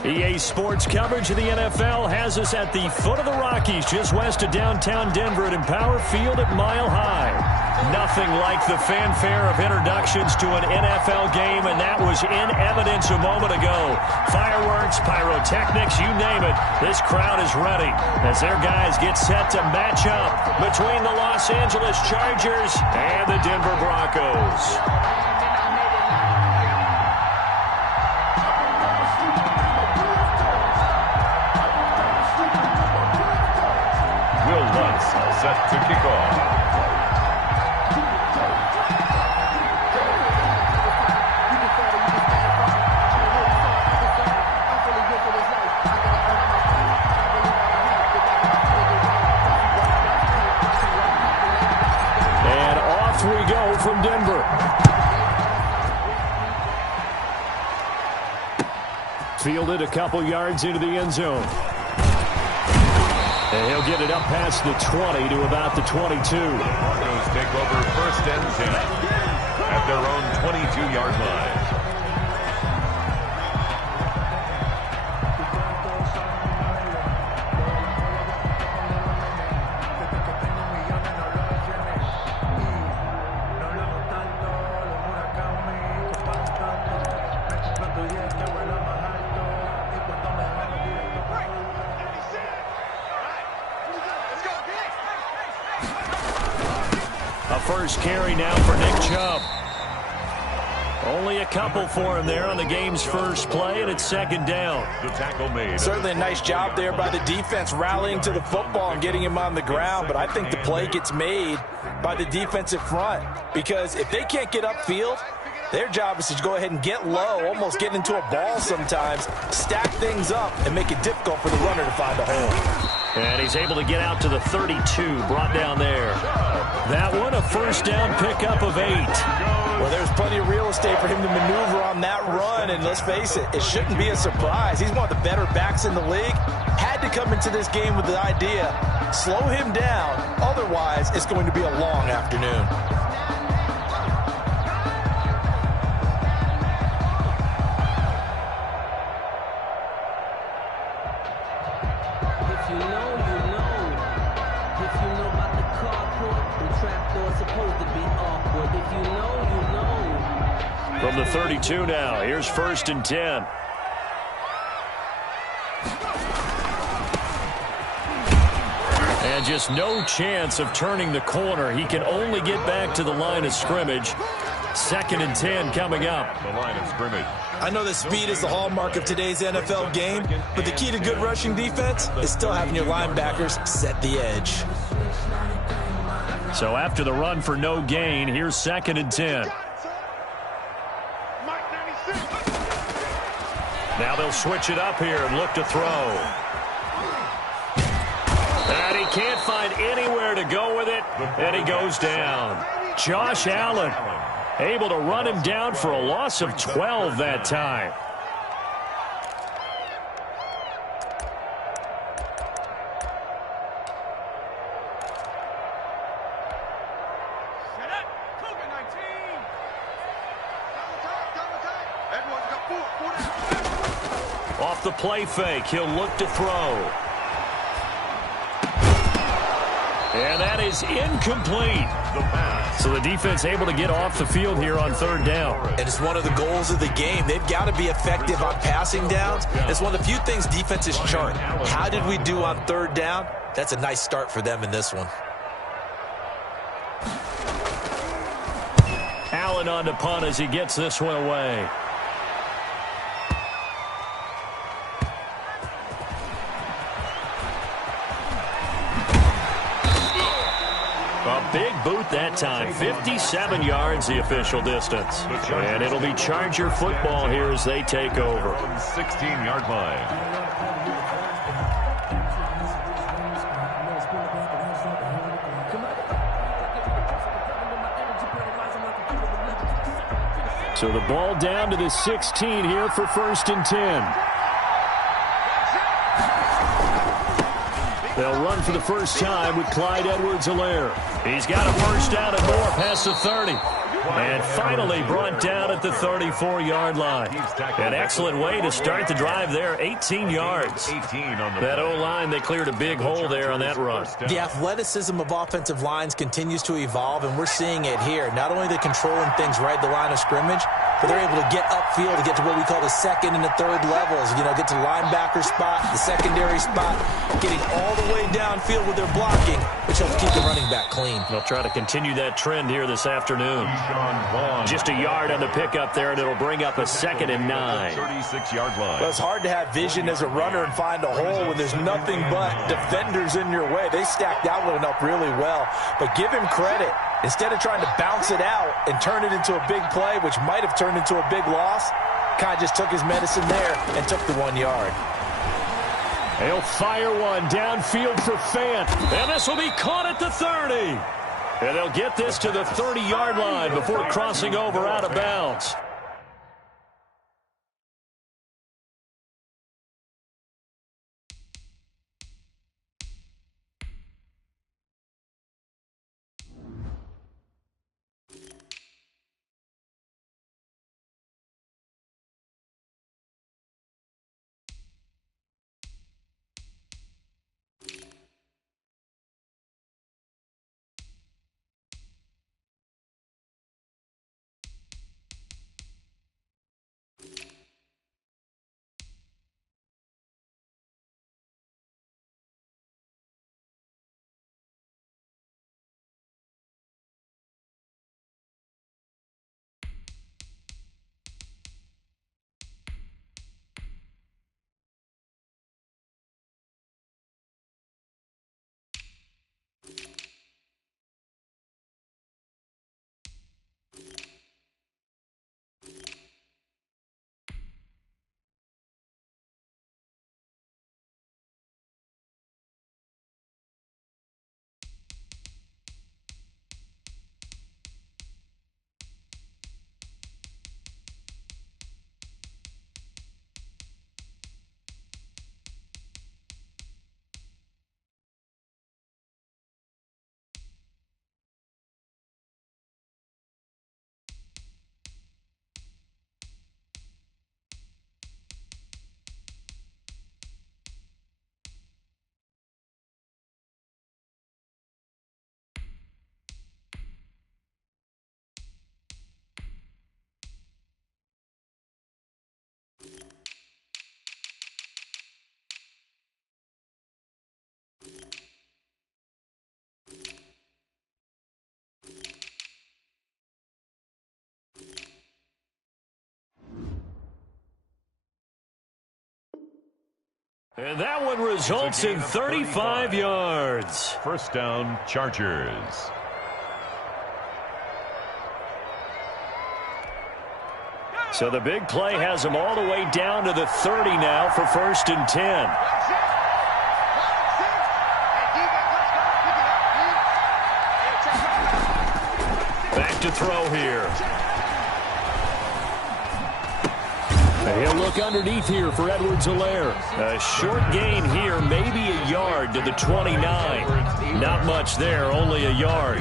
EA Sports coverage of the NFL has us at the foot of the Rockies, just west of downtown Denver at Empower Field at Mile High. Nothing like the fanfare of introductions to an NFL game, and that was in evidence a moment ago. Fireworks, pyrotechnics, you name it. This crowd is ready as their guys get set to match up between the Los Angeles Chargers and the Denver Broncos. Set to kick off. And off we go from Denver. Fielded a couple yards into the end zone. And he'll get it up past the 20 to about the 22. Broncos take over first and 10 at their own 22-yard line. First carry now for Nick Chubb. Only a couple for him there on the game's first play, and it's second down. The tackle made. Certainly a nice job there by the defense rallying to the football and getting him on the ground, but I think the play gets made by the defensive front because if they can't get upfield, their job is to go ahead and get low, almost get into a ball sometimes, stack things up, and make it difficult for the runner to find a hole. And he's able to get out to the 32, brought down there. That one, a first down pickup of 8. Well, there's plenty of real estate for him to maneuver on that run, and let's face it, it shouldn't be a surprise. He's one of the better backs in the league. Had to come into this game with the idea, slow him down, otherwise it's going to be a long afternoon. From the 32 now, here's first and 10. And just no chance of turning the corner. He can only get back to the line of scrimmage. Second and 10 coming up. The line of scrimmage. I know that speed is the hallmark of today's NFL game, but the key to good rushing defense is still having your linebackers set the edge. So after the run for no gain, here's second and 10. Now they'll switch it up here and look to throw. And he can't find anywhere to go with it, and he goes down. Josh Allen able to run him down for a loss of 12 that time. Off the play fake, he'll look to throw. And that is incomplete. So the defense able to get off the field here on third down. And it's one of the goals of the game. They've got to be effective on passing downs. It's one of the few things defenses chart. How did we do on third down? That's a nice start for them in this one. Allen on to punt as he gets this one away. A big boot that time. 57 yards the official distance. And it'll be Charger football here as they take over. 16-yard line. So the ball down to the 16 here for first and 10. They'll run for the first time with Clyde Edwards-Helaire. He's got a first down and more past the 30. And finally brought down at the 34-yard line. An excellent way to start the drive there, 18 yards. That O-line, they cleared a big hole there on that run. The athleticism of offensive lines continues to evolve, and we're seeing it here. Not only are they controlling things right at the line of scrimmage, but they're able to get upfield to get to what we call the second and the third levels. You know, get to the linebacker spot, the secondary spot, getting all the way downfield with their blocking, which helps keep the running back clean. They'll try to continue that trend here this afternoon. Just a yard on the pickup there, and it'll bring up a 2nd and 9. 36-yard line. Well, it's hard to have vision as a runner and find a hole when there's nothing but defenders in your way. They stacked that one up really well. But give him credit. Instead of trying to bounce it out and turn it into a big play, which might have turned into a big loss, kind of just took his medicine there and took the 1 yard. He'll fire one downfield for Fant. And this will be caught at the 30. And they'll get this to the 30-yard line before crossing over out of bounds. And that one results in 35 yards. First down, Chargers. So the big play has them all the way down to the 30 now for 1st and 10. Back to throw here. He'll look underneath here for Edwards-Helaire. A short gain here, maybe a yard to the 29. Not much there, only a yard.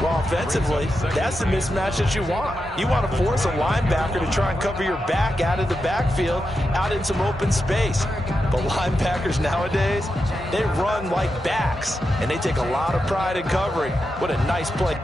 Well, offensively, that's the mismatch that you want. You want to force a linebacker to try and cover your back out of the backfield, out in some open space. But linebackers nowadays, they run like backs, and they take a lot of pride in covering. What a nice play.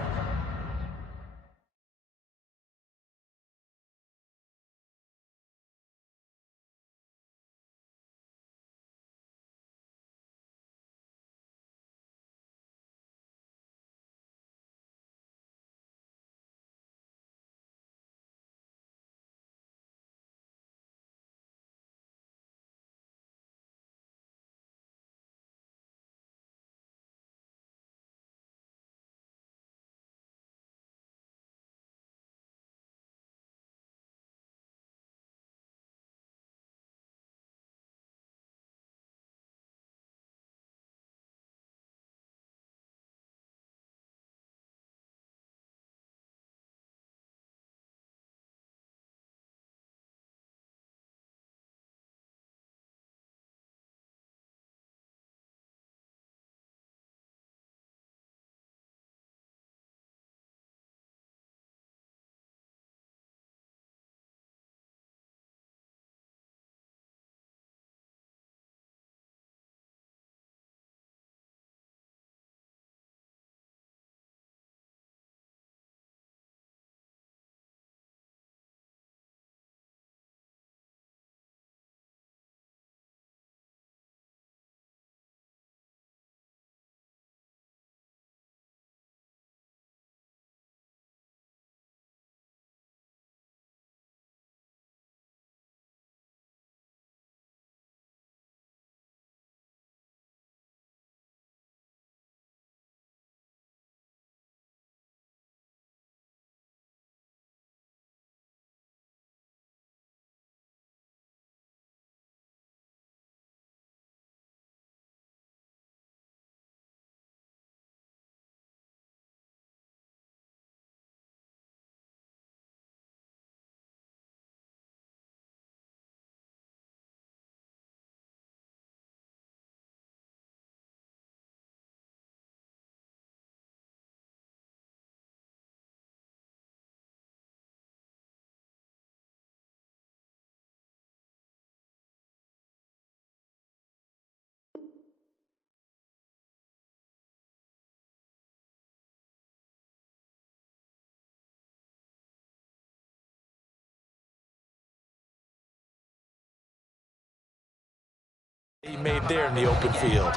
He made there in the open field.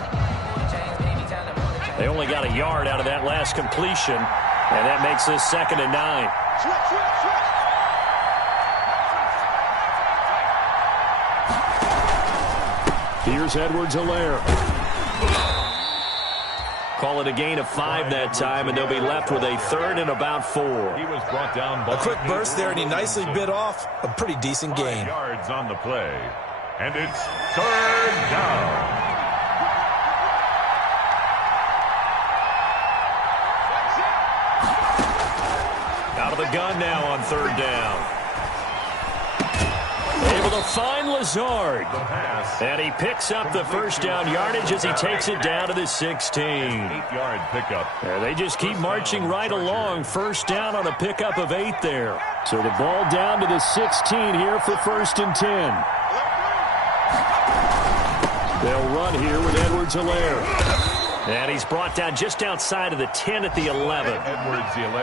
They only got a yard out of that last completion, and that makes this 2nd and 9. Here's Edwards-Helaire. Call it a gain of 5 that time, and they'll be left with a 3rd and about 4. He was brought down by a quick burst there, and he nicely bit off a pretty decent gain. 5 yards on the play, and it's 3rd down. Out of the gun now on 3rd down. Able to find Lazard. And he picks up the first down yardage as he takes it down to the 16. 8-yard pickup. And they just keep marching right along. First down on a pickup of 8 there. So the ball down to the 16 here for 1st and 10. They'll run here with Edwards-Helaire. And he's brought down just outside of the 10 at the 11.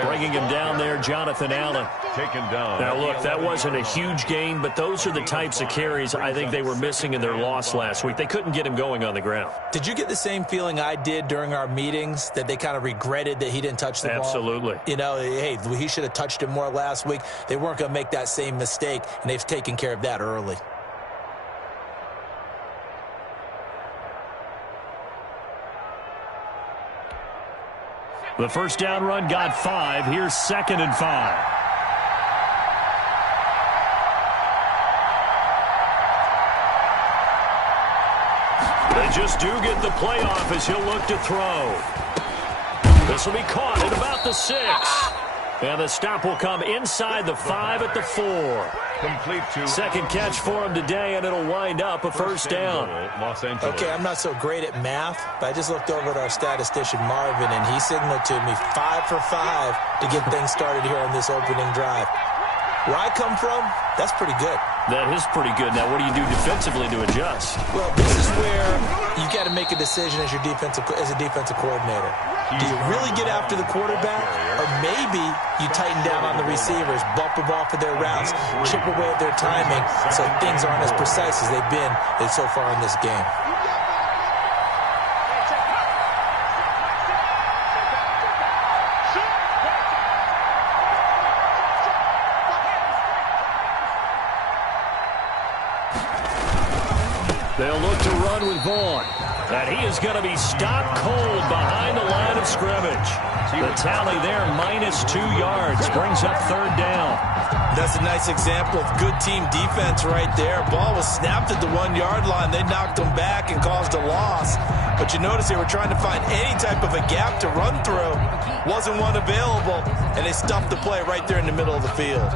Bringing him down there, Jonathan Allen. Taken down. Now, look, that wasn't a huge gain, but those are the types of carries I think they were missing in their loss last week. They couldn't get him going on the ground. Did you get the same feeling I did during our meetings, that they kind of regretted that he didn't touch the ball? Absolutely. You know, hey, he should have touched it more last week. They weren't going to make that same mistake, and they've taken care of that early. The first down run got 5. Here's 2nd and 5. They just do get the playoff as he'll look to throw. This will be caught at about the 6. And the stop will come inside the 5 at the 4. Complete to 2nd catch for him today, and it'll wind up a first down. Los Angeles. Okay, I'm not so great at math, but I just looked over at our statistician, Marvin, and he signaled to me 5 for 5 to get things started here on this opening drive. Where I come from, that's pretty good. That is pretty good. Now, what do you do defensively to adjust? Well, this is where you got to make a decision as a defensive coordinator. Do you really get after the quarterback, or maybe you tighten down on the receivers, bump them off of their routes, chip away at their timing so things aren't as precise as they've been so far in this game? They'll look to run with Vaughn. And he is going to be stopped cold behind the line of scrimmage. The tally there, -2 yards, brings up 3rd down. That's a nice example of good team defense right there. Ball was snapped at the 1-yard line. They knocked him back and caused a loss. But you notice they were trying to find any type of a gap to run through. Wasn't one available, and they stuffed the play right there in the middle of the field.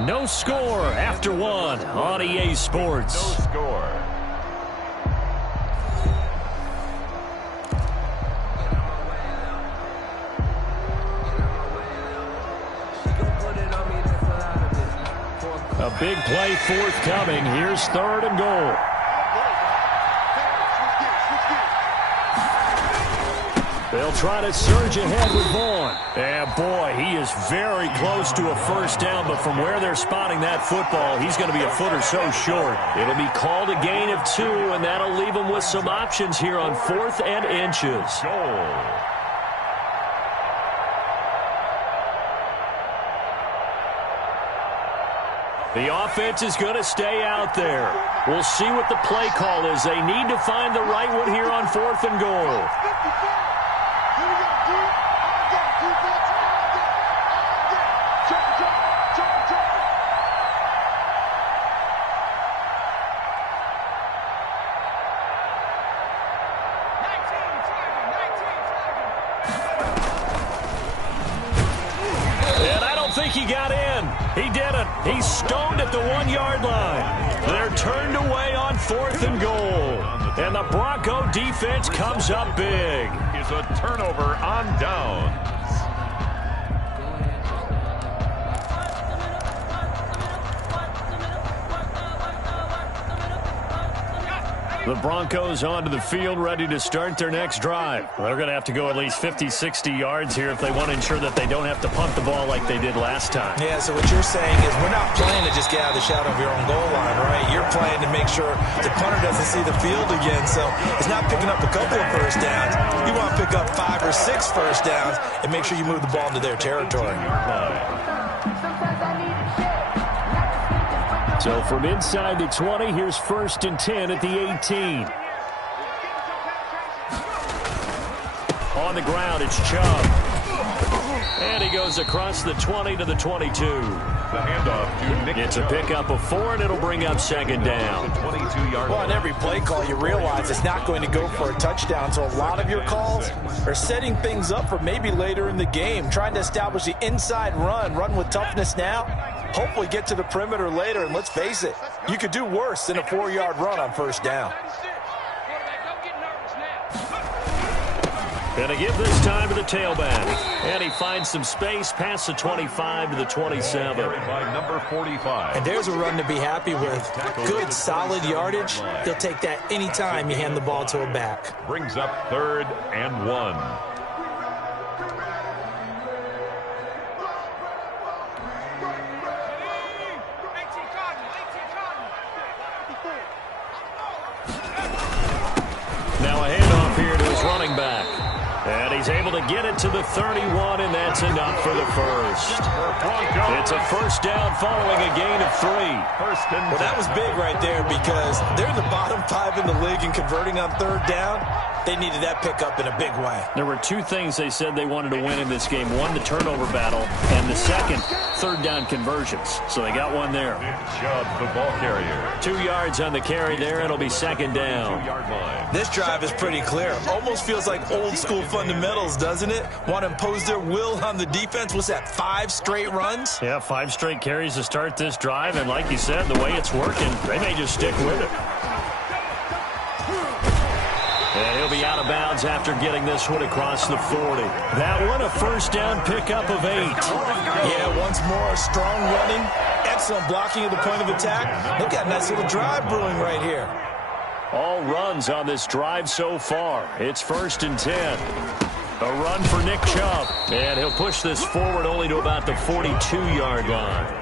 No score after 1 on EA Sports. No score. A big play forthcoming. Here's 3rd and goal. They'll try to surge ahead with Vaughn. And boy, he is very close to a first down, but from where they're spotting that football, he's going to be a foot or so short. It'll be called a gain of 2, and that'll leave him with some options here on 4th and inches. Goal. The offense is going to stay out there. We'll see what the play call is. They need to find the right one here on 4th and goal. He got in. He didn't. He's stoned at the 1-yard line. They're turned away on 4th and goal. And the Bronco defense comes up big. Is a turnover on downs. The Broncos onto the field, ready to start their next drive. They're going to have to go at least 50, 60 yards here if they want to ensure that they don't have to punt the ball like they did last time. Yeah, so what you're saying is we're not playing to just get out of the shadow of your own goal line, right? You're playing to make sure the punter doesn't see the field again. So it's not picking up a couple of first downs. You want to pick up 5 or 6 first downs and make sure you move the ball into their territory. So from inside the 20, here's 1st and 10 at the 18. On the ground, it's Chubb. And he goes across the 20 to the 22. The handoff to Nick It's a pickup of 4, and it'll bring up 2nd down. 22-yard Well, on every play call, you realize it's not going to go for a touchdown. So a lot of your calls are setting things up for maybe later in the game, trying to establish the inside run with toughness now. Hopefully get to the perimeter later, and let's face it, you could do worse than a 4-yard run on 1st down. And to give this time to the tailback. And he finds some space past the 25 to the 27. By number 45. And there's a run to be happy with. Good, solid yardage. He'll take that anytime you hand the ball to a back. Brings up 3rd and 1. Now a handoff here to his running back. And he's able to get it to the 31, and that's enough for the first. It's a 1st down following a gain of 3. Well, that was big right there because they're in the bottom 5 in the league and converting on 3rd down. They needed that pickup in a big way. There were 2 things they said they wanted to win in this game. One, the turnover battle, and the second, 3rd down conversions. So they got one there. Chubb, the ball carrier. 2 yards on the carry there. It'll be 2nd down. 2-yard line. This drive is pretty clear. Almost feels like old school fundamentals, doesn't it? Want to impose their will on the defense. What's that, 5 straight runs? Yeah, 5 straight carries to start this drive. And like you said, the way it's working, they may just stick with it. And he'll be out of bounds after getting this one across the 40. That one, a 1st down pickup of 8. Yeah, once more, strong running. Excellent blocking at the point of attack. Look at a nice little drive brewing right here. All runs on this drive so far. It's 1st and 10. A run for Nick Chubb. And he'll push this forward only to about the 42-yard line.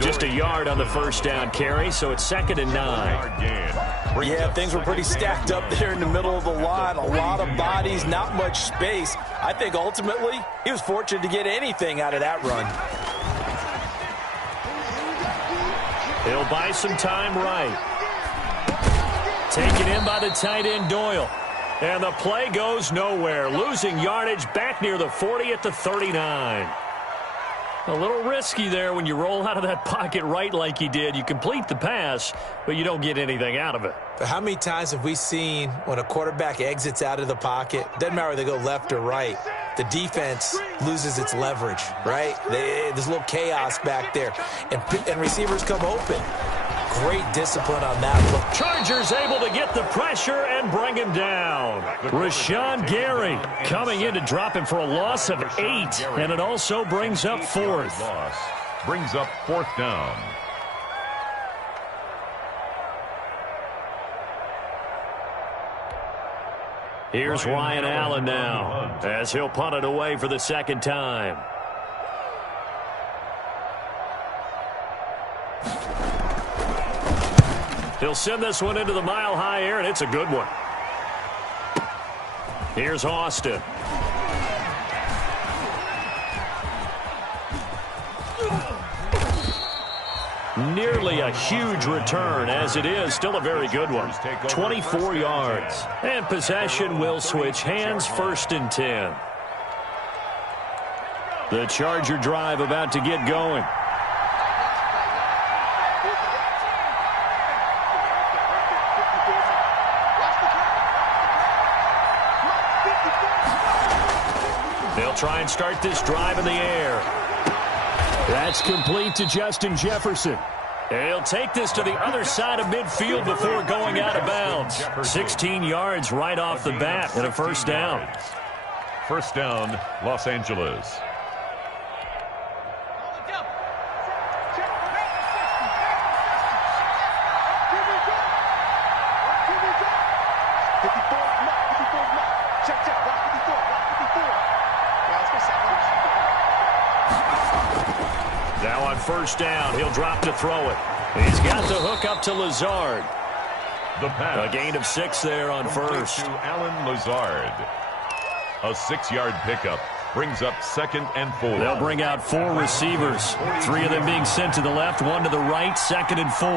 Just a yard on the 1st down carry, so it's 2nd and 9. Yeah, things were pretty stacked up there in the middle of the line. A lot of bodies, not much space. I think ultimately he was fortunate to get anything out of that run. He'll buy some time right. Taken in by the tight end Doyle. And the play goes nowhere. Losing yardage back near the 40 at the 39. A little risky there when you roll out of that pocket right like he did. You complete the pass, but you don't get anything out of it. But how many times have we seen when a quarterback exits out of the pocket, doesn't matter whether they go left or right, the defense loses its leverage, right? There's a little chaos back there, and receivers come open. Great discipline on that look. Chargers able to get the pressure and bring him down. Rashawn Gary coming in to drop him for a loss of 8, and it also brings up 4th. Brings up 4th down. Here's Ryan Allen now as he'll punt it away for the 2nd time. He'll send this one into the mile-high air, and it's a good one. Here's Austin. Nearly a huge return, as it is still a very good one. 24 yards. And possession will switch hands, 1st and 10. The Charger drive about to get going. They'll try and start this drive in the air. That's complete to Justin Jefferson. He'll take this to the other side of midfield before going out of bounds. 16 yards right off the bat and a 1st down. 1st down, Los Angeles. Now on first down, he'll drop to throw it. He's got the hook up to Lazard. The pass. A gain of 6 there on first. To Alan Lazard. A 6-yard pickup brings up 2nd and 4. They'll bring out 4 receivers. 3 of them being sent to the left, 1 to the right, 2nd and 4.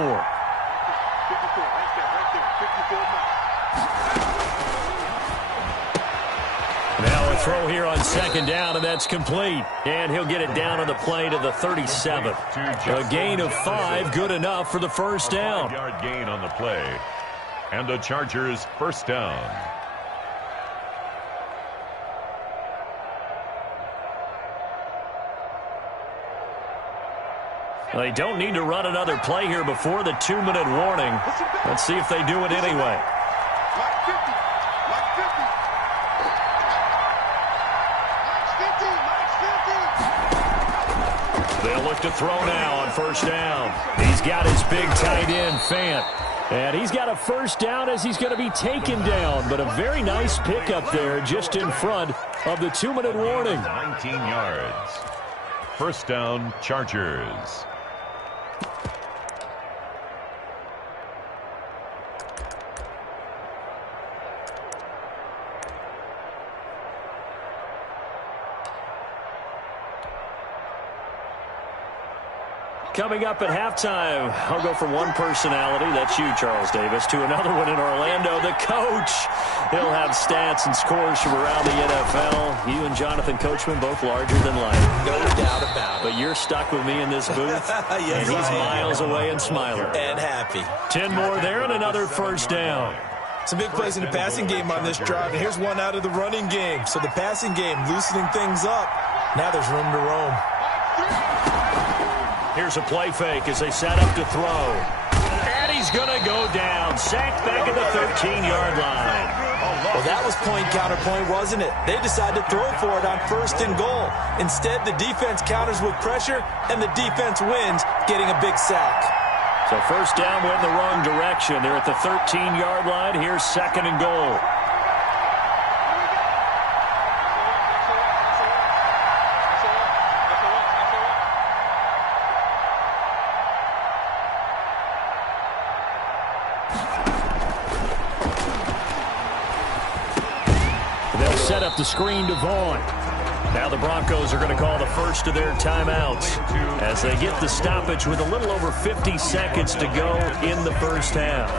Now a throw here on 2nd down, and that's complete. And he'll get it down on the play to the 37. A gain of 5, good enough for the first down. 5-yard gain on the play. And the Chargers first down. They don't need to run another play here before the 2-minute warning. Let's see if they do it anyway. They'll look to throw now on first down. He's got his big tight end, Fant. And he's got a first down as he's going to be taken down. But a very nice pickup there just in front of the 2-minute warning. 19 yards. First down, Chargers. Coming up at halftime, I'll go from one personality, that's you, Charles Davis, to another one in Orlando, the coach. He'll have stats and scores from around the NFL. You and Jonathan Coachman, both larger than life. No doubt about it. But you're stuck with me in this booth, Yes, and he's miles away and smiling. And happy. 10 more there and another first down. Some big plays in the passing game on this drive, and here's one out of the running game. So the passing game loosening things up. Now there's room to roam. Here's a play fake as they set up to throw. And he's going to go down. Sacked back at the 13-yard line. Well, that was point counterpoint, wasn't it? They decided to throw for it on first and goal. Instead, the defense counters with pressure, and the defense wins, getting a big sack. So first down went in the wrong direction. They're at the 13-yard line. Here's 2nd and goal. Set up the screen to Vaughn. Now the Broncos are going to call the first of their timeouts as they get the stoppage with a little over 50 seconds to go in the first half.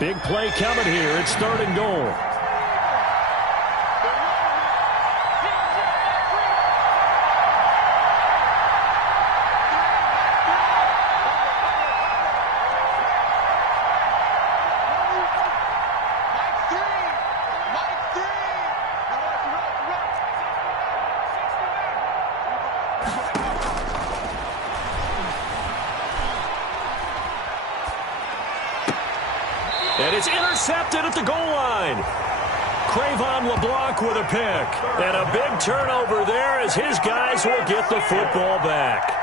Big play coming here. It's 3rd and goal. And it's intercepted at the goal line. Cravon LeBlanc with a pick. And a big turnover there as his guys will get the football back.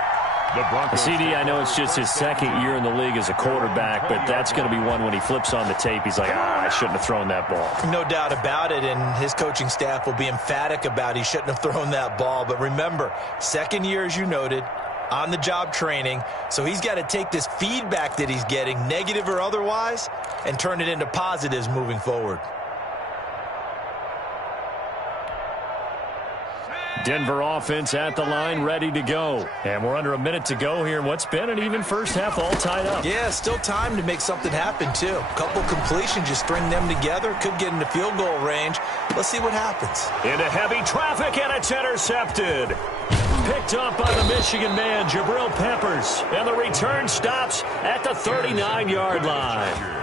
CD, I know it's just his 2nd year in the league as a quarterback, but that's going to be one when he flips on the tape, he's like, I shouldn't have thrown that ball. No doubt about it, and his coaching staff will be emphatic about he shouldn't have thrown that ball. But remember, 2nd year, as you noted, on-the-job training, so he's got to take this feedback that he's getting, negative or otherwise, and turn it into positives moving forward. Denver offense at the line, ready to go. And we're under a minute to go here in what's been an even first half, all tied up. Yeah, still time to make something happen, too. A couple completions, just string them together. Could get into field goal range. Let's see what happens. Into heavy traffic, and it's intercepted. Picked up by the Michigan man, Jabril Peppers. And the return stops at the 39-yard line.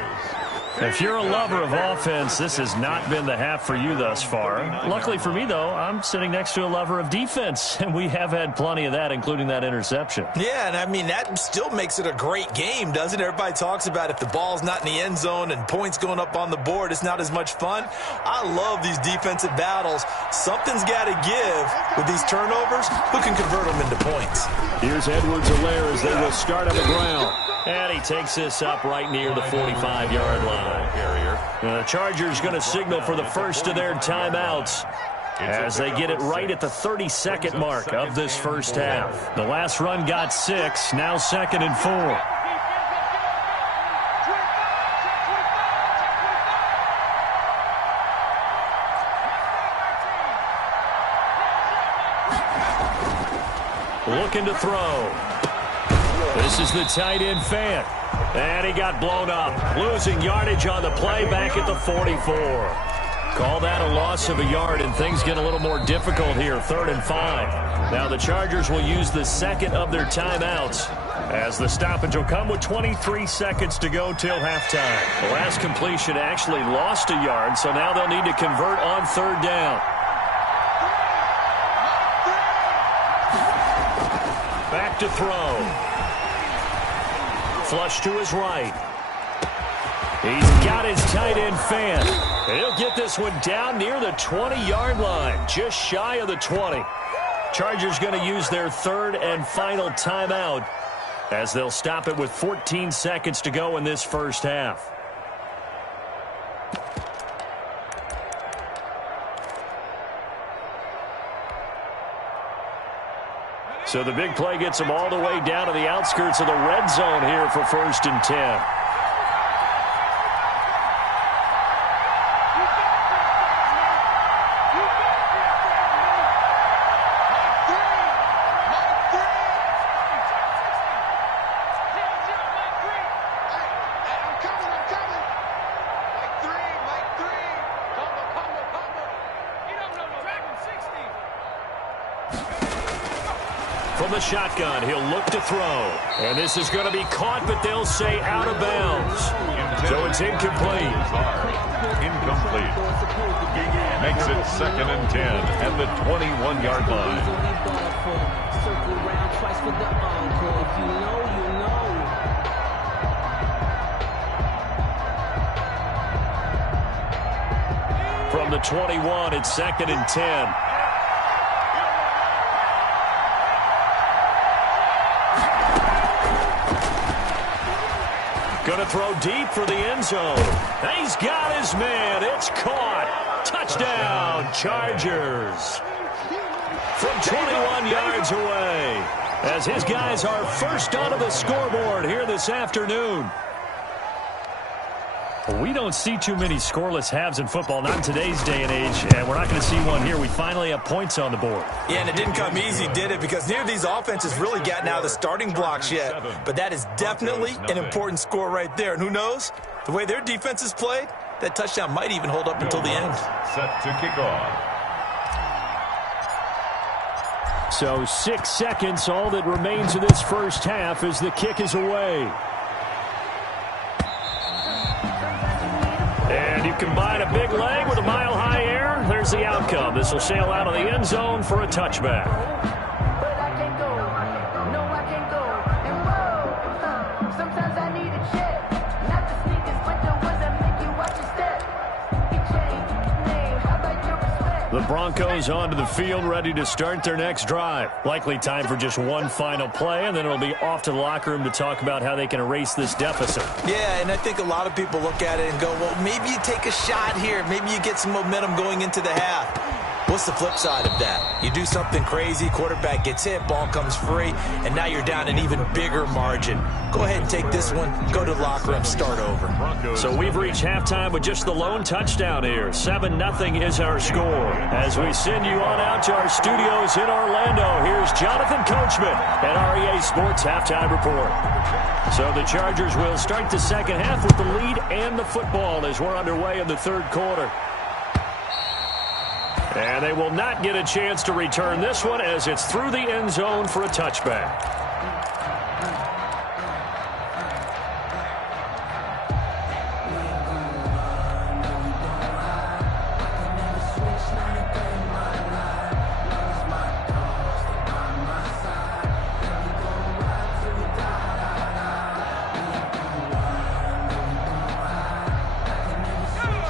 If you're a lover of offense, this has not been the half for you thus far. Luckily for me, though, I'm sitting next to a lover of defense, and we have had plenty of that, including that interception. Yeah, and I mean, that still makes it a great game, doesn't it? Everybody talks about if the ball's not in the end zone and points going up on the board, it's not as much fun. I love these defensive battles. Something's got to give with these turnovers. Who can convert them into points? Here's Edwards-Helaire as they will start on the ground. And he takes this up right near the 45-yard line. The Chargers going to signal for the first of their timeouts. as they get it right at the 32nd mark of this first half. The last run got 6, now 2nd and 4. Looking to throw. This is the tight end Fan. And he got blown up. Losing yardage on the play back at the 44. Call that a loss of a yard, and things get a little more difficult here, 3rd and 5. Now the Chargers will use the second of their timeouts, as the stoppage will come with 23 seconds to go till halftime. The last completion actually lost a yard, so now they'll need to convert on 3rd down. Back to throw. Flush to his right. He's got his tight end Fan. He'll get this one down near the 20-yard line, just shy of the 20. Chargers going to use their 3rd and final timeout, as they'll stop it with 14 seconds to go in this first half. So the big play gets them all the way down to the outskirts of the red zone here for 1st and 10. From the shotgun, he'll look to throw. And this is going to be caught, but they'll say out of bounds. So it's incomplete. Incomplete. Makes it 2nd and 10 at the 21-yard line. From the 21, it's 2nd and 10. Going to throw deep for the end zone. He's got his man. It's caught. Touchdown, Chargers. From 21 yards away, as his guys are first onto the scoreboard here this afternoon. We don't see too many scoreless halves in football, not in today's day and age, and we're not going to see one here. We finally have points on the board. Yeah, and it didn't come easy, did it? Because neither of these offenses really gotten out of the starting blocks yet. But that is definitely an important score right there. And who knows? The way their defense is played, that touchdown might even hold up until the end. Set to kick off. So 6 seconds, all that remains of this first half as the kick is away. And you combine a big leg with a mile-high air, there's the outcome. This will sail out of the end zone for a touchback. But I can't go, no I can't go, and whoa, sometimes I need a check, not the sneakers, but the ones that make you watch your step. You change your name, how about your respect? The Broncos onto the field, ready to start their next drive. Likely time for just one final play, and then it'll be off to the locker room to talk about how they can erase this deficit. Yeah, and I think a lot of people look at it and go, well, maybe you take a shot here. Maybe you get some momentum going into the half. What's the flip side of that? You do something crazy, quarterback gets hit, ball comes free, and now you're down an even bigger margin. Go ahead and take this one, go to the locker room, start over. So we've reached halftime with just the lone touchdown here. 7-0 is our score. As we send you on out to our studios in Orlando, here's Jonathan Coachman at REA Sports Halftime Report. So the Chargers will start the second half with the lead and the football as we're underway in the third quarter. And they will not get a chance to return this one as it's through the end zone for a touchback.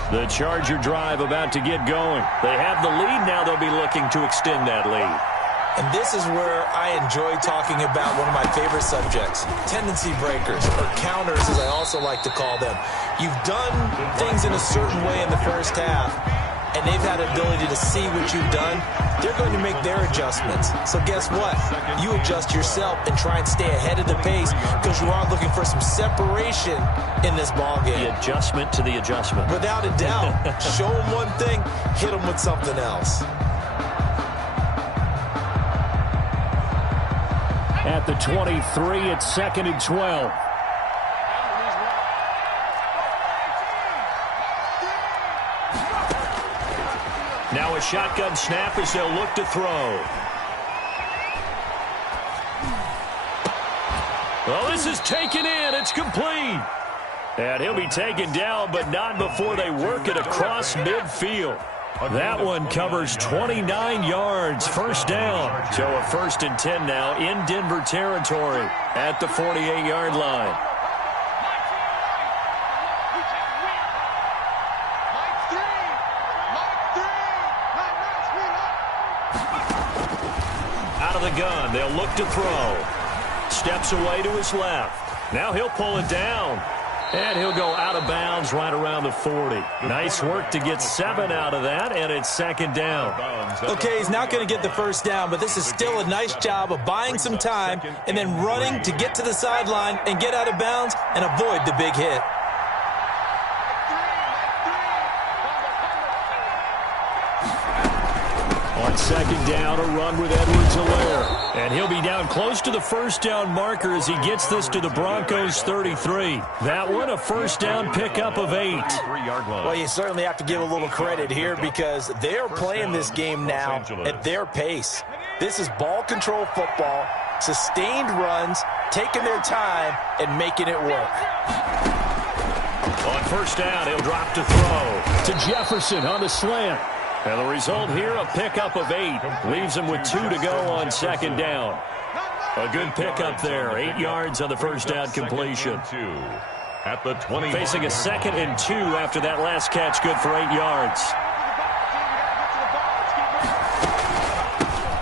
The Charger drive about to get going. They have the lead now. They'll be looking to extend that lead. And this is where I enjoy talking about one of my favorite subjects, tendency breakers, or counters as I also like to call them. You've done things in a certain way in the first half, and they've had the ability to see what you've done, they're going to make their adjustments. So guess what? You adjust yourself and try and stay ahead of the pace because you are looking for some separation in this ball game. The adjustment to the adjustment. Without a doubt. Show them one thing, hit them with something else. At the 23, it's 2nd and 12. Now a shotgun snap as they'll look to throw. Well, this is taken in. It's complete. And he'll be taken down, but not before they work it across midfield. That one covers 29 yards. First down. So a 1st and 10 now in Denver territory at the 48-yard line. Out of the gun, they'll look to throw. Steps away to his left. Now he'll pull it down. And he'll go out of bounds right around the 40. Nice work to get 7 out of that, and it's 2nd down. Okay, he's not going to get the first down, but this is still a nice job of buying some time and then running to get to the sideline and get out of bounds and avoid the big hit. On 2nd down, a run with Edwards-Helaire. And he'll be down close to the first down marker as he gets this to the Broncos 33. That one, a first down pickup of 8. Well, you certainly have to give a little credit here because they're playing this game now at their pace. This is ball control football, sustained runs, taking their time, and making it work. On first down, he'll drop to throw to Jefferson on the slant. And the result here, a pickup of 8. Leaves him with 2 to go on 2nd down. A good pickup there. 8 yards on the first down completion. At the 20. Facing a 2nd and 2 after that last catch, good for 8 yards.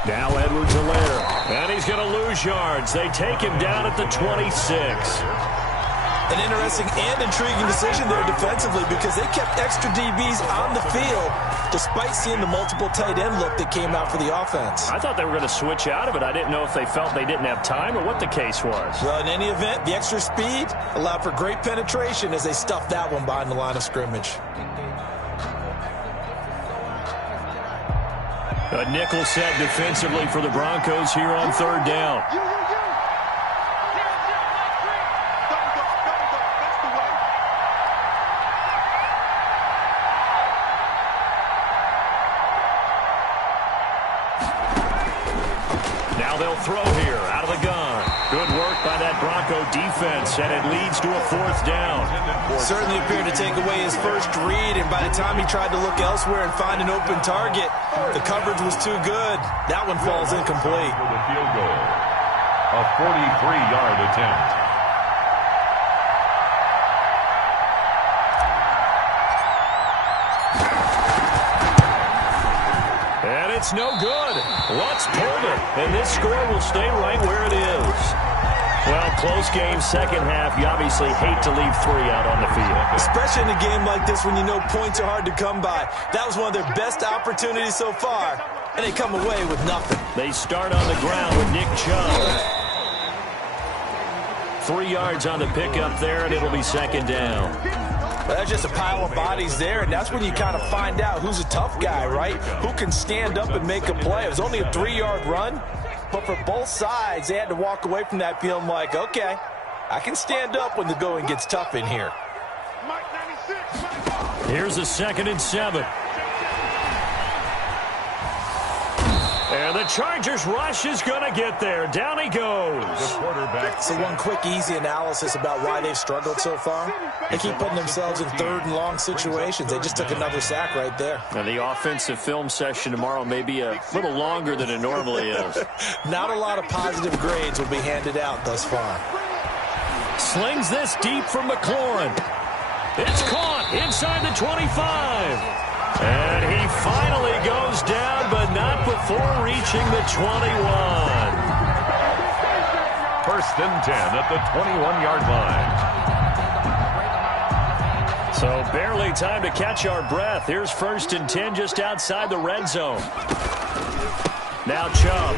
Now Edwards-Helaire. And he's going to lose yards. They take him down at the 26. An interesting and intriguing decision there defensively because they kept extra DBs on the field despite seeing the multiple tight end look that came out for the offense. I thought they were going to switch out of it. I didn't know if they felt they didn't have time or what the case was. Well, in any event, the extra speed allowed for great penetration as they stuffed that one behind the line of scrimmage. A nickel set defensively for the Broncos here on 3rd down. Throw here out of the gun. Good work by that Bronco defense, and it leads to a 4th down. Certainly appeared to take away his first read, and by the time he tried to look elsewhere and find an open target, the coverage was too good. That one falls incomplete. For the field goal. A 43-yard attempt. And it's no good. Lutz pulled it, and this score will stay right where it is. Well, close game, second half. You obviously hate to leave 3 out on the field. Especially in a game like this when you know points are hard to come by. That was one of their best opportunities so far, and they come away with nothing. They start on the ground with Nick Chubb. 3 yards on the pickup there, and it'll be 2nd down. Well, that's just a pile of bodies there, and that's when you kind of find out who's a tough guy, right? Who can stand up and make a play. It was only a 3-yard run, but for both sides, they had to walk away from that feeling like, okay, I can stand up when the going gets tough in here. Here's a 2nd and 7. And the Chargers rush is going to get there. Down he goes. The quarterback. So one quick, easy analysis about why they've struggled so far. They keep putting themselves in 3rd and long situations. They just took another sack right there. And the offensive film session tomorrow may be a little longer than it normally is. Not a lot of positive grades will be handed out thus far. Slings this deep from McLaurin. It's caught inside the 25. And he finally goes down, but not before reaching the 21. 1st and 10 at the 21-yard line. So barely time to catch our breath. Here's 1st and 10 just outside the red zone. Now Chubb.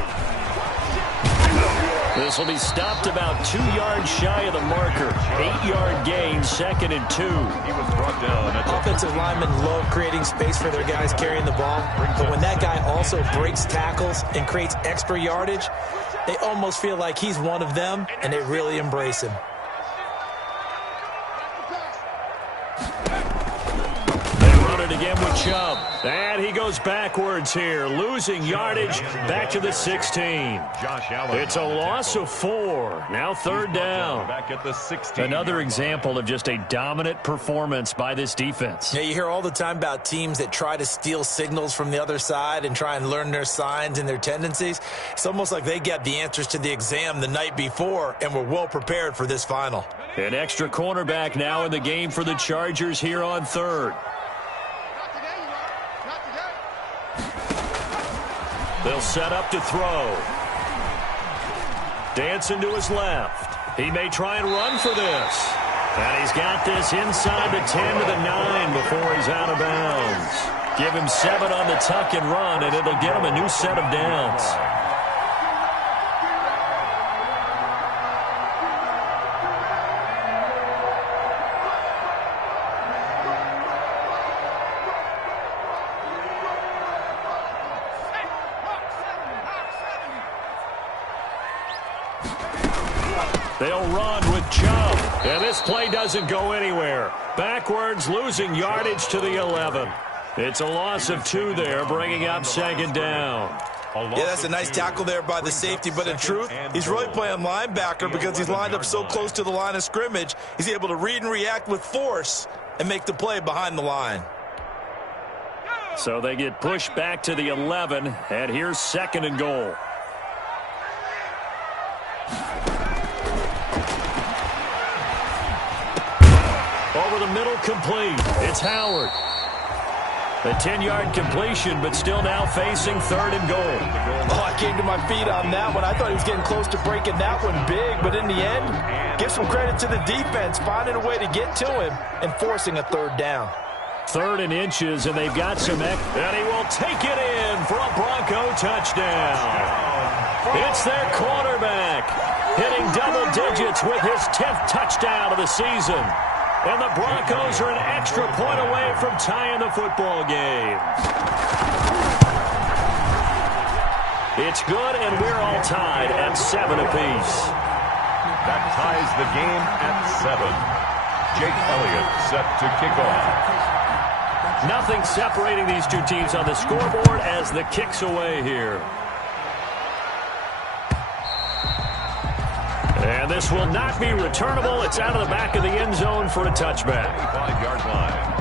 This will be stopped about 2 yards shy of the marker. 8-yard gain, 2nd and 2. He was brought down. Offensive linemen love creating space for their guys carrying the ball. But when that guy also breaks tackles and creates extra yardage, they almost feel like he's one of them, and they really embrace him. Again with Chubb. And he goes backwards here, losing yardage back to the 16. It's a loss of 4. Now 3rd down. Back at the 16. Another example of just a dominant performance by this defense. Yeah, you hear all the time about teams that try to steal signals from the other side and try and learn their signs and their tendencies. It's almost like they got the answers to the exam the night before and were well prepared for this final. An extra cornerback now in the game for the Chargers here on 3rd. They'll set up to throw. Dancing to his left. He may try and run for this. And he's got this inside the 10 to the 9 before he's out of bounds. Give him 7 on the tuck and run, and it'll get him a new set of downs. They'll run with Chubb. And this play doesn't go anywhere. Backwards, losing yardage to the 11. It's a loss of 2 there, bringing up 2nd down. Yeah, that's a nice tackle there by the safety, but in truth, he's really playing linebacker because he's lined up so close to the line of scrimmage. He's able to read and react with force and make the play behind the line. So they get pushed back to the 11, and here's 2nd and goal. Over the middle, complete. It's Howard. A 10-yard completion, but still now facing 3rd and goal. Oh, I came to my feet on that one. I thought he was getting close to breaking that one big, but in the end, give some credit to the defense, finding a way to get to him and forcing a 3rd down. 3rd and inches, and they've got some and he will take it in for a Bronco touchdown. It's their quarterback hitting double digits with his 10th touchdown of the season. And the Broncos are an extra point away from tying the football game. It's good, and we're all tied at 7 apiece. That ties the game at 7. Jake Elliott set to kick off. Nothing separating these two teams on the scoreboard as the kick's away here. And this will not be returnable. It's out of the back of the end zone for a touchback. 5-yard line.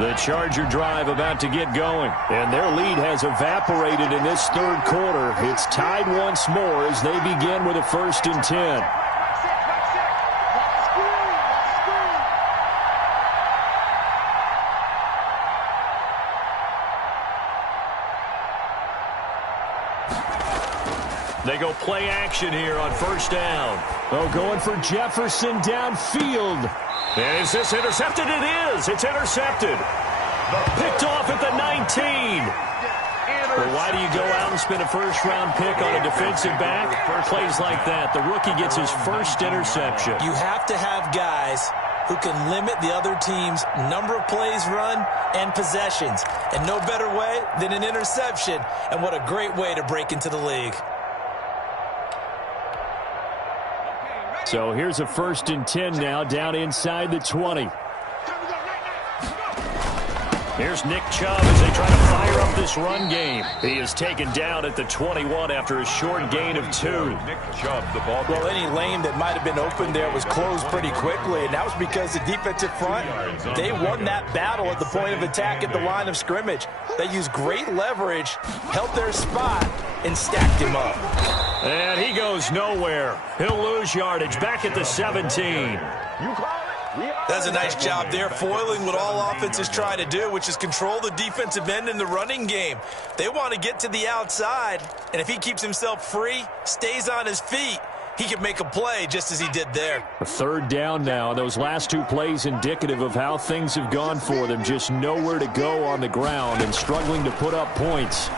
The Charger drive about to get going. And their lead has evaporated in this 3rd quarter. It's tied once more as they begin with a 1st and 10. They go play action here on 1st down. Oh, going for Jefferson downfield. And is this intercepted? It is. It's intercepted. Picked off at the 19. Well, why do you go out and spend a 1st-round pick on a defensive back? Plays like that. The rookie gets his 1st interception. You have to have guys who can limit the other team's number of plays run and possessions. And no better way than an interception. And what a great way to break into the league. So here's a 1st and 10 now down inside the 20. Here's Nick Chubb as they try to fire up this run game. He is taken down at the 21 after a short gain of 2. Nick Chubb, the ball. Well, any lane that might have been open there was closed pretty quickly, and that was because the defensive front, they won that battle at the point of attack at the line of scrimmage. They used great leverage, held their spot, and stacked him up. And he goes nowhere. He'll lose yardage back at the 17. That's a nice job there, foiling what all offenses try to do, which is control the defensive end in the running game. They want to get to the outside, and if he keeps himself free, stays on his feet, he can make a play just as he did there. A third down now. Those last two plays indicative of how things have gone for them. Just nowhere to go on the ground and struggling to put up points.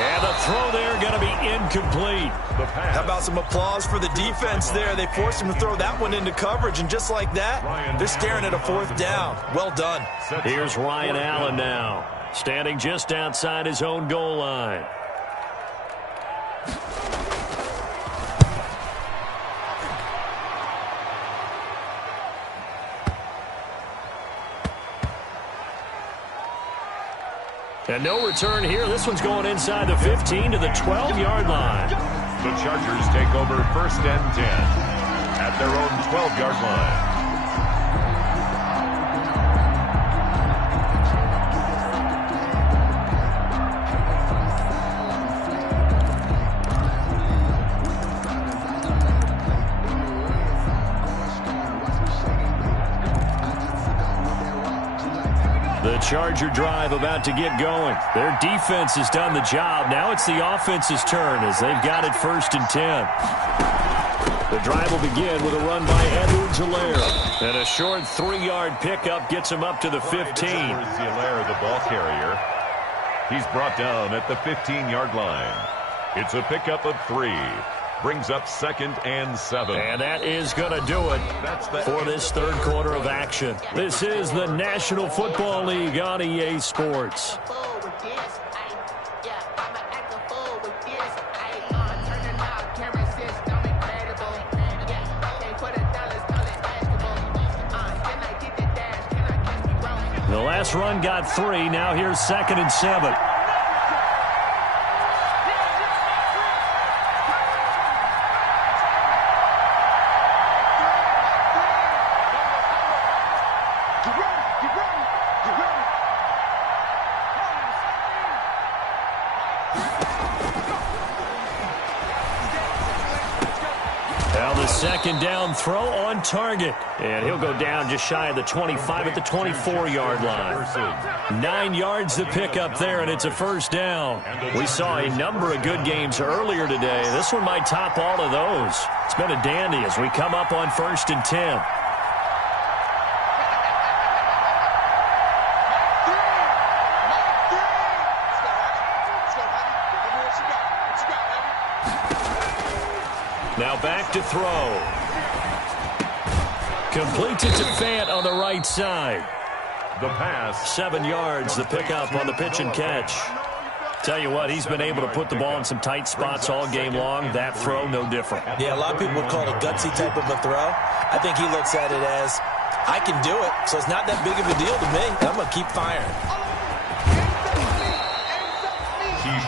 And the throw there going to be incomplete. How about some applause for the defense there? They forced him to throw that one into coverage, and just like that, they're staring at a fourth down. Well done. Here's Ryan Allen now, standing just outside his own goal line. And no return here. This one's going inside the 15 to the 12-yard line. The Chargers take over 1st and 10 at their own 12-yard line. The Charger drive about to get going. Their defense has done the job. Now it's the offense's turn as they've got it 1st and 10. The drive will begin with a run by Edwards-Helaire. And a short 3-yard pickup gets him up to the 15. Edwards-Helaire, the ball carrier. He's brought down at the 15-yard line. It's a pickup of 3. Brings up 2nd and 7. And that is going to do it for this third quarter of action. This is the National Football League on EA Sports. The last run got 3. Now here's 2nd and 7. Second down throw on target. And he'll go down just shy of the 25 at the 24-yard line. 9 yards to pick up there, and it's a 1st down. We saw a number of good games earlier today. This one might top all of those. It's been a dandy as we come up on 1st and 10. Now back to throw. Completes it to Fant on the right side. The pass. 7 yards, the pickup on the pitch and catch. Tell you what, he's been able to put the ball in some tight spots all game long. That throw, no different. Yeah, a lot of people would call it a gutsy type of a throw. I think he looks at it as, I can do it, so it's not that big of a deal to me, and I'm going to keep firing.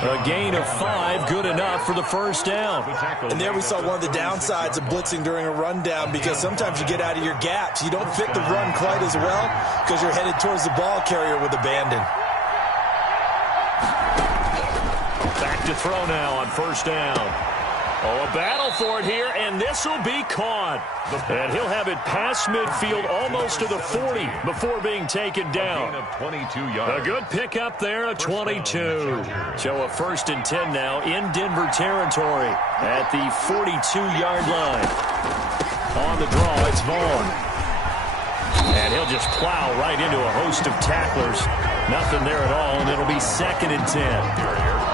A gain of 5, good enough for the 1st down. And there we saw one of the downsides of blitzing during a rundown, because sometimes you get out of your gaps. You don't fit the run quite as well because you're headed towards the ball carrier with abandon. Back to throw now on 1st down. Oh, a battle for it here, and this will be caught. And he'll have it past midfield almost to the 40 before being taken down. A good pickup there, a 22. So a 1st and 10 now in Denver territory at the 42-yard line. On the draw, it's Vaughn. And he'll just plow right into a host of tacklers. Nothing there at all, and it'll be 2nd and 10.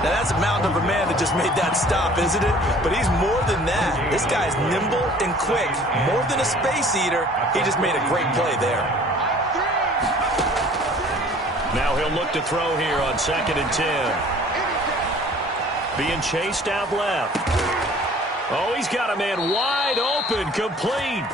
Now, that's a mountain of a man that just made that stop, isn't it? But he's more than that. This guy's nimble and quick. More than a space eater, he just made a great play there. Now he'll look to throw here on 2nd and 10. Being chased out left. Oh, he's got a man wide open, complete.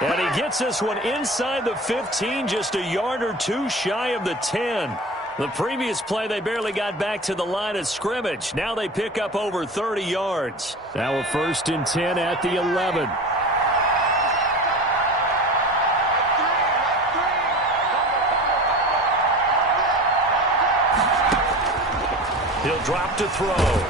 And he gets this one inside the 15, just a yard or 2 shy of the 10. The previous play, they barely got back to the line of scrimmage. Now they pick up over 30 yards. Now a 1st and 10 at the 11. He'll drop to throw.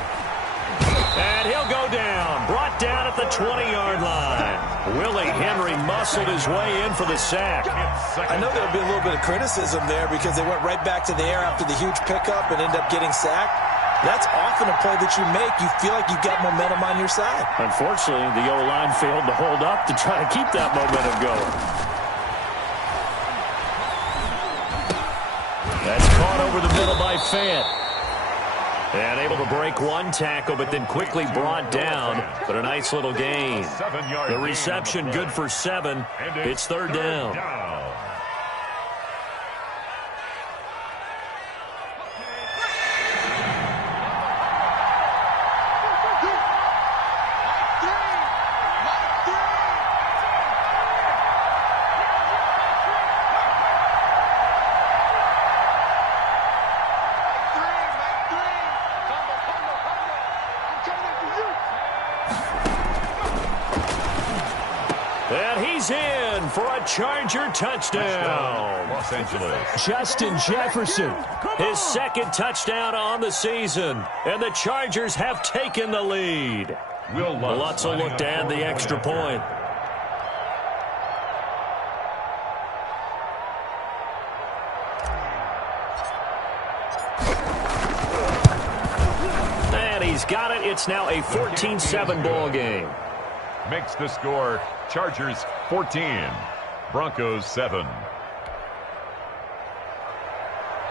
And he'll go down. Brought down at the 20-yard line. Willie Henry muscled his way in for the sack. I know there'll be a little bit of criticism there because they went right back to the air after the huge pickup and ended up getting sacked. That's often a play that you make. You feel like you've got momentum on your side. Unfortunately, the O-line failed to hold up to try to keep that momentum going. That's caught over the middle by Fant. And able to break one tackle, but then quickly brought down. But a nice little gain. The reception good for 7. It's third down. And he's in for a Charger touchdown. Los Angeles. Justin Jefferson, his second touchdown on the season. And the Chargers have taken the lead. Lutz will look to add the extra point. And he's got it. It's now a 14-7 ball game. Makes the score Chargers 14, Broncos 7.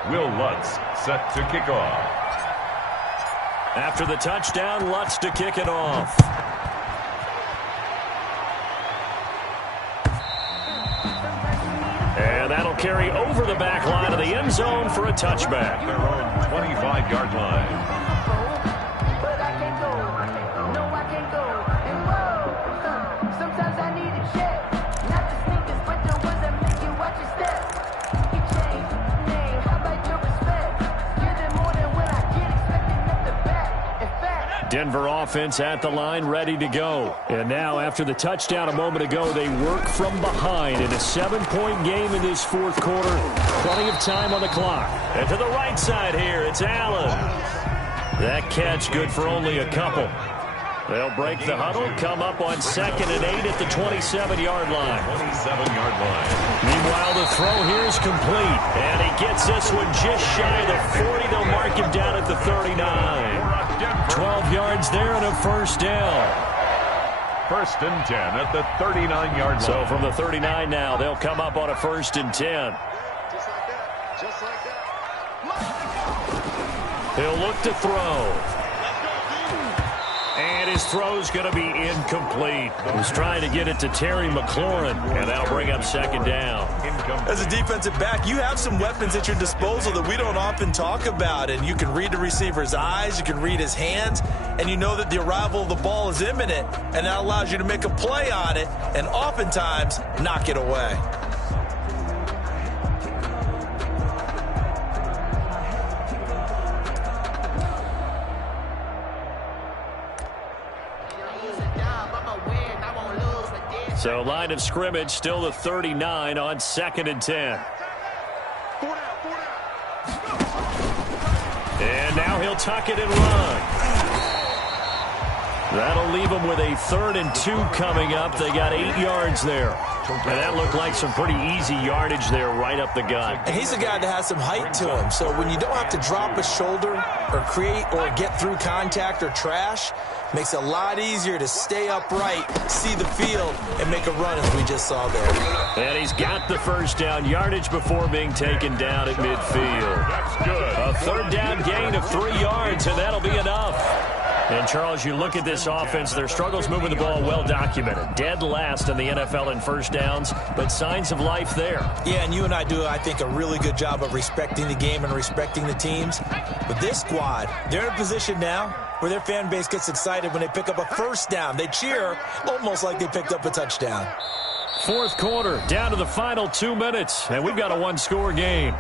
Will Lutz set to kick off. After the touchdown, Lutz to kick it off. And that'll carry over the back line of the end zone for a touchback. Their own 25-yard line. Denver offense at the line, ready to go. And now, after the touchdown a moment ago, they work from behind in a 7-point game in this fourth quarter. Plenty of time on the clock. And to the right side here, it's Allen. That catch good for only a couple. They'll break the huddle, come up on 2nd and 8 at the 27-yard line. 27-yard line. Meanwhile, the throw here is complete. And he gets this one just shy of the 40. They'll mark him down at the 39. 12 yards there and a first down. 1st and 10 at the 39-yard line. So from the 39 now, they'll come up on a 1st and 10. Just like that. Just like that. He'll look to throw. And his throw's going to be incomplete. He's trying to get it to Terry McLaurin, and that'll bring up 2nd down. As a defensive back, you have some weapons at your disposal that we don't often talk about, and you can read the receiver's eyes, you can read his hands, and you know that the arrival of the ball is imminent, and that allows you to make a play on it and oftentimes knock it away. So line of scrimmage still the 39 on 2nd and 10. And now he'll tuck it and run. That'll leave him with a 3rd and 2 coming up. They got 8 yards there. And that looked like some pretty easy yardage there right up the gut. And he's a guy that has some height to him. So when you don't have to drop a shoulder or create or get through contact or trash, makes it a lot easier to stay upright, see the field, and make a run as we just saw there. And he's got the first down yardage before being taken down at midfield. That's good. A 3rd down gain of 3 yards, and that'll be enough. And, Charles, you look at this offense, their struggles moving the ball well documented. Dead last in the NFL in first downs, but signs of life there. Yeah, and you and I do, I think, a really good job of respecting the game and respecting the teams. But this squad, they're in a position now where their fan base gets excited when they pick up a first down. They cheer almost like they picked up a touchdown. Fourth quarter, down to the final 2 minutes, and we've got a one-score game.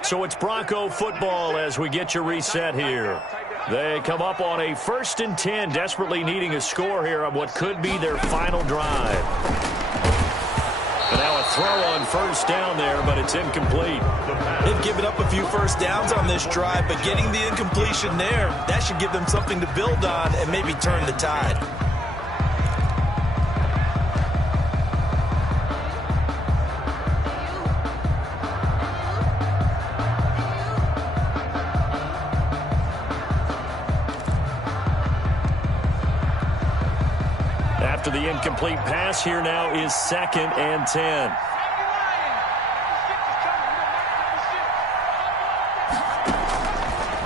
So it's Bronco football as we get you reset here. They come up on a 1st and 10, desperately needing a score here on what could be their final drive. Now a throw on first down there, but it's incomplete. They've given up a few first downs on this drive, but getting the incompletion there, that should give them something to build on and maybe turn the tide. After the incomplete pass, here now is 2nd and 10.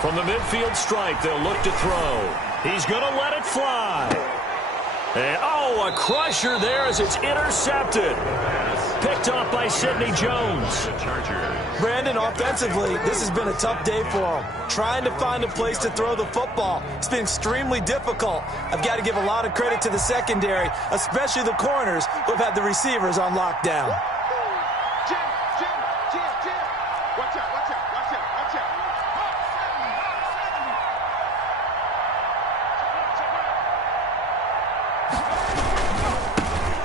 From the midfield stripe, they'll look to throw. He's going to let it fly. And, oh, a crusher there as it's intercepted. Picked off by Sidney Jones. Brandon, offensively, this has been a tough day for him. Trying to find a place to throw the football. It's been extremely difficult. I've got to give a lot of credit to the secondary, especially the corners who have had the receivers on lockdown. Watch out, watch out, watch out, watch out.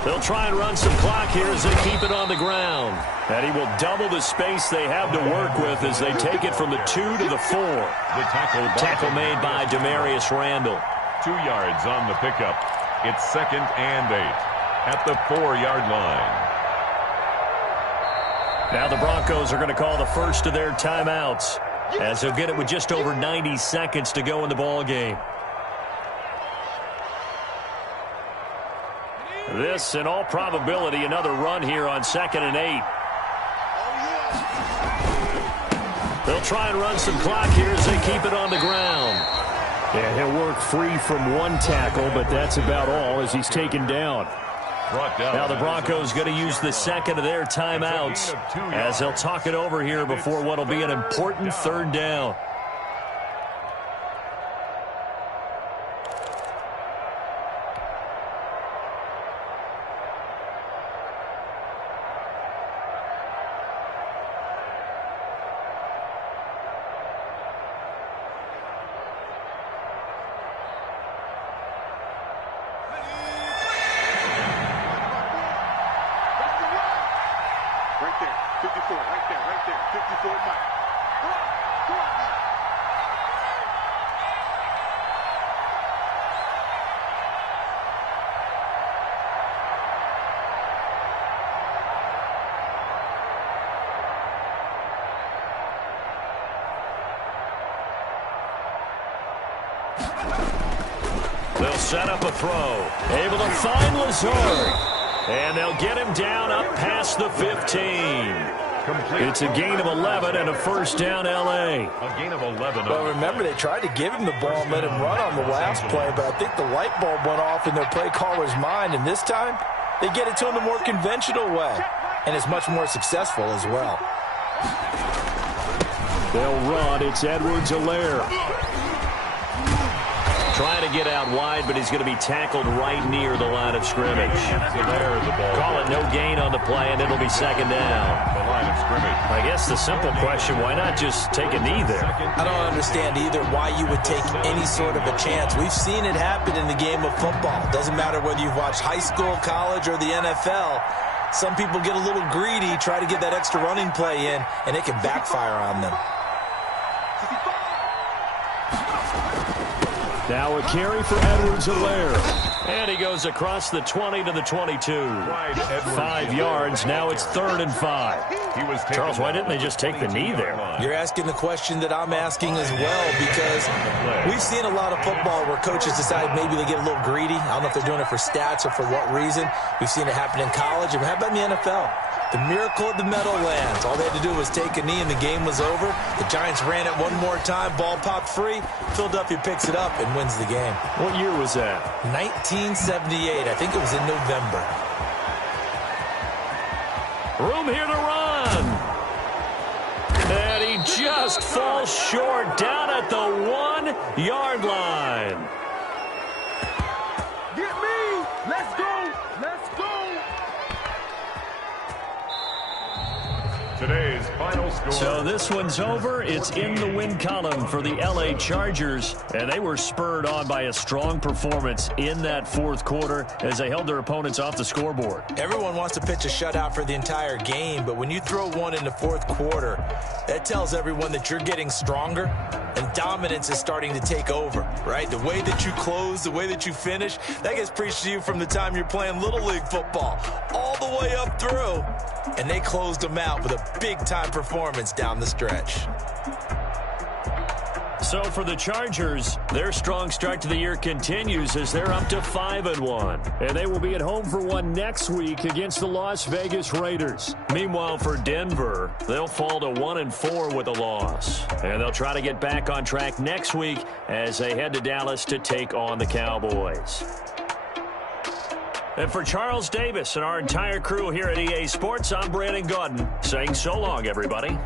They'll try and run some clock here as they keep it on the ground. And he will double the space they have to work with as they take it from the 2 to the 4. The tackle made by Demarius Randall. 2 yards on the pickup. It's 2nd and 8 at the 4-yard line. Now the Broncos are going to call the first of their timeouts as they'll get it with just over 90 seconds to go in the ball game. This, in all probability, another run here on 2nd and 8. They'll try and run some clock here as they keep it on the ground. Yeah, he'll work free from one tackle, but that's about all as he's taken down. Now the Broncos going to use the second of their timeouts as they'll talk it over here before what will be an important 3rd down. Right there, 54, right there, 54 Mike. Go on, Mike. They'll set up a throw. Able to find Lazard. And they'll get him down up past the 15. It's a gain of 11 and a first down, L.A. A gain of 11. Well, remember, they tried to give him the ball and let him run on the last play, but I think the light bulb went off in their play caller's mind, and this time they get it to him the more conventional way, and it's much more successful as well. They'll run. It's Edwards-Helaire. Trying to get out wide, but he's going to be tackled right near the line of scrimmage. Call it no gain on the play, and it'll be 2nd down. The line of scrimmage. I guess the simple question, why not just take a knee there? I don't understand either why you would take any sort of a chance. We've seen it happen in the game of football. It doesn't matter whether you've watched high school, college, or the NFL. Some people get a little greedy, try to get that extra running play in, and it can backfire on them. Now a carry for Edwards-Helaire. And he goes across the 20 to the 22. 5 yards. Now it's 3rd and 5. Charles, why didn't they just take the knee there? You're asking the question that I'm asking as well, because we've seen a lot of football where coaches decide maybe they get a little greedy. I don't know if they're doing it for stats or for what reason. We've seen it happen in college. And how about in the NFL? The miracle at the Meadowlands. All they had to do was take a knee and the game was over. The Giants ran it one more time. Ball popped free. Philadelphia picks it up and wins the game. What year was that? 1978. I think it was in November. Room here to run. And he just falls short down at the 1-yard line. Get me! Let's go! Let's go! Today's final So this one's over. It's in the win column for the LA Chargers, and they were spurred on by a strong performance in that fourth quarter as they held their opponents off the scoreboard. Everyone wants to pitch a shutout for the entire game, but when you throw one in the fourth quarter, that tells everyone that you're getting stronger and dominance is starting to take over, right? The way that you close, the way that you finish, that gets preached to you from the time you're playing Little League football all the way up through, and they closed them out with a big-time performance down the stretch. So for the Chargers, their strong start to the year continues as they're up to 5-1. And they will be at home for one next week against the Las Vegas Raiders. Meanwhile, for Denver, they'll fall to 1-4 with a loss. And they'll try to get back on track next week as they head to Dallas to take on the Cowboys. And for Charles Davis and our entire crew here at EA Sports, I'm Brandon Gaudin saying so long, everybody.